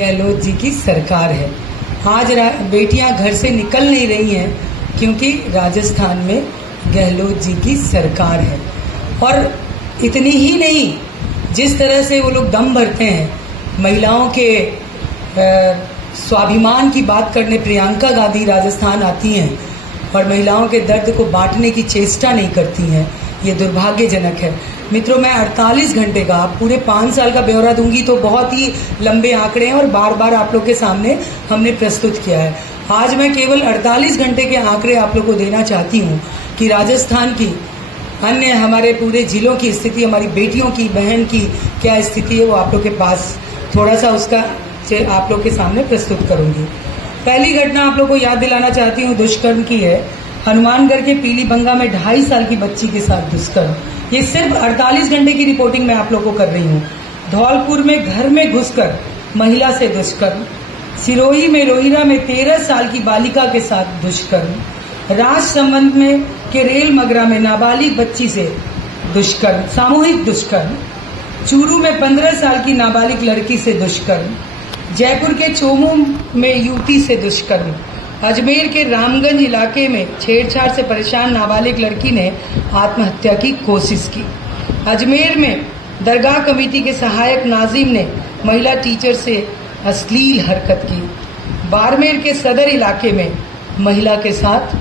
गहलोत जी की सरकार है। आज बेटियां घर से निकल नहीं रही हैं क्योंकि राजस्थान में गहलोत जी की सरकार है। और इतनी ही नहीं, जिस तरह से वो लोग दम भरते हैं, महिलाओं के स्वाभिमान की बात करने प्रियंका गांधी राजस्थान आती हैं और महिलाओं के दर्द को बांटने की चेष्टा नहीं करती हैं, ये दुर्भाग्यजनक है। मित्रों, मैं 48 घंटे का, पूरे 5 साल का ब्यौरा दूंगी तो बहुत ही लंबे आंकड़े हैं और बार बार आप लोग के सामने हमने प्रस्तुत किया है। आज मैं केवल 48 घंटे के आंकड़े आप लोग को देना चाहती हूँ कि राजस्थान की, अन्य हमारे पूरे जिलों की स्थिति, हमारी बेटियों की, बहन की क्या स्थिति है, वो आप लोग के पास थोड़ा सा उसका आप लोग के सामने प्रस्तुत करूंगी। पहली घटना आप लोग को याद दिलाना चाहती हूँ, दुष्कर्म की है। हनुमानगढ़ के पीलीबंगा में 2.5 साल की बच्ची के साथ दुष्कर्म। ये सिर्फ 48 घंटे की रिपोर्टिंग मैं आप लोग को कर रही हूँ। धौलपुर में घर में घुसकर महिला से दुष्कर्म। सिरोही में रोहिरा में 13 साल की बालिका के साथ दुष्कर्म। राजसमंद में के रेल मगरा में नाबालिग बच्ची से दुष्कर्म, सामूहिक दुष्कर्म। चूरू में 15 साल की नाबालिग लड़की से दुष्कर्म। जयपुर के चोमू में युवती से दुष्कर्म। अजमेर के रामगंज इलाके में छेड़छाड़ से परेशान नाबालिग लड़की ने आत्महत्या की कोशिश की। अजमेर में दरगाह कमेटी के सहायक नाजिम ने महिला टीचर से अश्लील हरकत की। बाड़मेर के सदर इलाके में महिला के साथ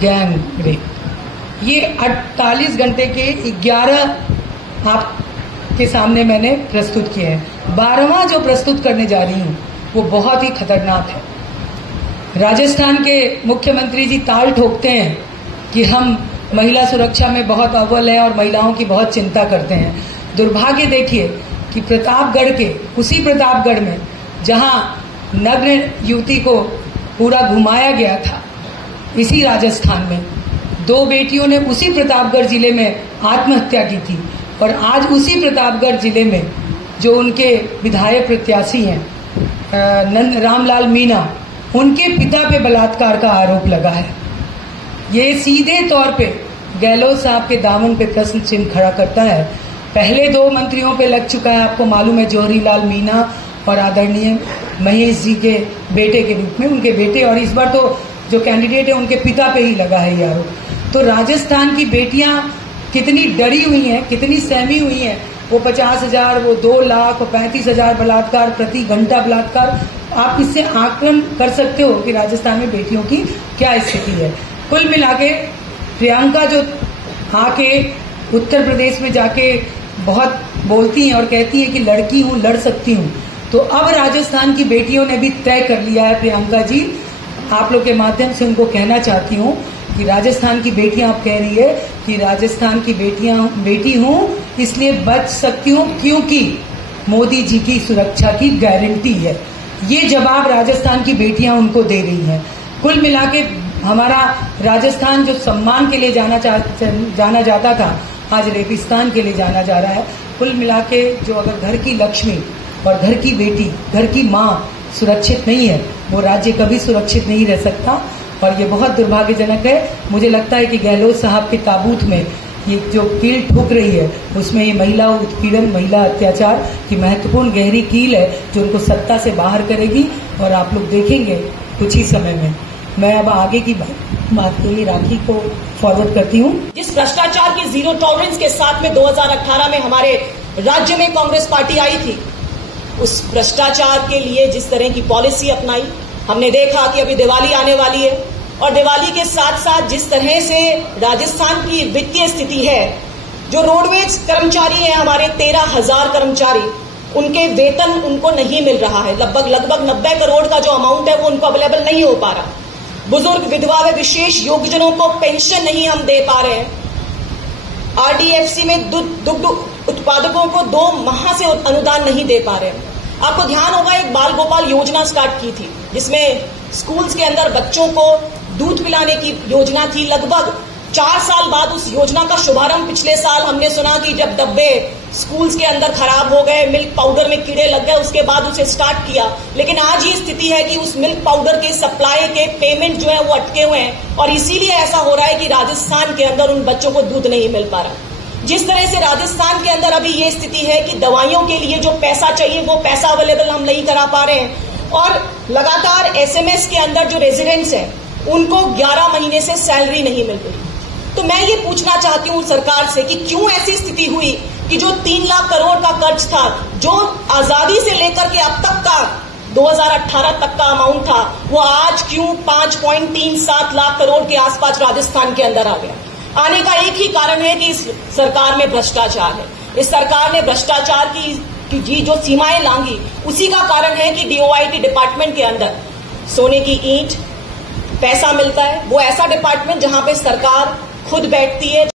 गैंग रेप। ये 48 घंटे के 11 आपके सामने मैंने प्रस्तुत किए हैं। 12वां जो प्रस्तुत करने जा रही हूँ वो बहुत ही खतरनाक है। राजस्थान के मुख्यमंत्री जी ताल ठोकते हैं कि हम महिला सुरक्षा में बहुत अव्वल है और महिलाओं की बहुत चिंता करते हैं। दुर्भाग्य देखिए कि प्रतापगढ़ के, उसी प्रतापगढ़ में जहां नग्न युवती को पूरा घुमाया गया था, इसी राजस्थान में 2 बेटियों ने उसी प्रतापगढ़ जिले में आत्महत्या की थी। और आज उसी प्रतापगढ़ जिले में जो उनके विधायक प्रत्याशी हैं रामलाल मीणा, उनके पिता पे बलात्कार का आरोप लगा है। ये सीधे तौर पे गहलोत साहब के दामन पे प्रश्न चिन्ह खड़ा करता है। पहले 2 मंत्रियों पे लग चुका है, आपको मालूम है, जौहरीलाल मीणा और आदरणीय महेश जी के बेटे के रूप में, उनके बेटे, और इस बार तो जो कैंडिडेट है उनके पिता पे ही लगा है ये आरोप। तो राजस्थान की बेटियां कितनी डरी हुई हैं, कितनी सहमी हुई हैं। वो 50,000, वो 2 लाख, वो 35,000 बलात्कार, प्रति घंटा बलात्कार। आप इससे आकलन कर सकते हो कि राजस्थान में बेटियों की क्या स्थिति है। कुल मिलाके प्रियंका जो आके उत्तर प्रदेश में जाके बहुत बोलती हैं और कहती हैं कि लड़की हूं, लड़ सकती हूं, तो अब राजस्थान की बेटियों ने भी तय कर लिया है। प्रियंका जी, आप लोग के माध्यम से उनको कहना चाहती हूँ कि राजस्थान की बेटियां, आप कह रही है कि राजस्थान की बेटी हूं इसलिए बच सकती हूं क्योंकि मोदी जी की सुरक्षा की गारंटी है। ये जवाब राजस्थान की बेटियां उनको दे रही हैं। कुल मिलाके हमारा राजस्थान जो सम्मान के लिए जाना जाता था, आज रेगिस्तान के लिए जाना जा रहा है। कुल मिलाके जो अगर घर की लक्ष्मी और घर की बेटी, घर की माँ सुरक्षित नहीं है, वो राज्य कभी सुरक्षित नहीं रह सकता। और ये बहुत दुर्भाग्यजनक है। मुझे लगता है कि गहलोत साहब के ताबूत में ये जो कील ठुक रही है, उसमें ये महिला उत्पीड़न, महिला अत्याचार की महत्वपूर्ण गहरी कील है जो उनको सत्ता से बाहर करेगी। और आप लोग देखेंगे कुछ ही समय में। मैं अब आगे की बात के लिए राखी को फॉरवर्ड करती हूँ। जिस भ्रष्टाचार की जीरो टॉलरेंस के साथ में 2018 में हमारे राज्य में कांग्रेस पार्टी आई थी, उस भ्रष्टाचार के लिए जिस तरह की पॉलिसी अपनाई, हमने देखा कि अभी दिवाली आने वाली है और दिवाली के साथ साथ जिस तरह से राजस्थान की वित्तीय स्थिति है, जो रोडवेज कर्मचारी हैं हमारे 13,000 कर्मचारी, उनके वेतन उनको नहीं मिल रहा है। लगभग 90 करोड़ का जो अमाउंट है वो उनको अवेलेबल नहीं हो पा रहा। बुजुर्ग, विधवा व विशेष योग्यजनों को पेंशन नहीं हम दे पा रहे हैं। आरडीएफसी में दुग्ध उत्पादकों को 2 माह से अनुदान नहीं दे पा रहे हैं। आपको ध्यान होगा, एक बाल गोपाल योजना स्टार्ट की थी जिसमें स्कूल्स के अंदर बच्चों को दूध पिलाने की योजना थी। लगभग 4 साल बाद उस योजना का शुभारंभ पिछले साल हमने सुना कि जब डब्बे स्कूल्स के अंदर खराब हो गए, मिल्क पाउडर में कीड़े लग गए, उसके बाद उसे स्टार्ट किया। लेकिन आज ये स्थिति है कि उस मिल्क पाउडर के सप्लाई के पेमेंट जो है वो अटके हुए हैं और इसीलिए ऐसा हो रहा है कि राजस्थान के अंदर उन बच्चों को दूध नहीं मिल पा रहा। जिस तरह से राजस्थान के अंदर अभी ये स्थिति है कि दवाइयों के लिए जो पैसा चाहिए वो पैसा अवेलेबल हम नहीं करा पा रहे हैं और लगातार एसएमएस के अंदर जो रेजिडेंट्स हैं उनको 11 महीने से सैलरी नहीं मिल रही। तो मैं ये पूछना चाहती हूँ सरकार से कि क्यों ऐसी स्थिति हुई कि जो 3 लाख करोड़ का कर्ज था, जो आजादी से लेकर के अब तक का 2018 तक का अमाउंट था, वो आज क्यों 5.37 लाख करोड़ के आसपास राजस्थान के अंदर आ गया। आने का एक ही कारण है कि इस सरकार में भ्रष्टाचार है। इस सरकार ने भ्रष्टाचार की जो सीमाएं लांघी, उसी का कारण है कि डीओआईटी डिपार्टमेंट के अंदर सोने की ईंट पैसा मिलता है। वो ऐसा डिपार्टमेंट जहां पे सरकार खुद बैठती है।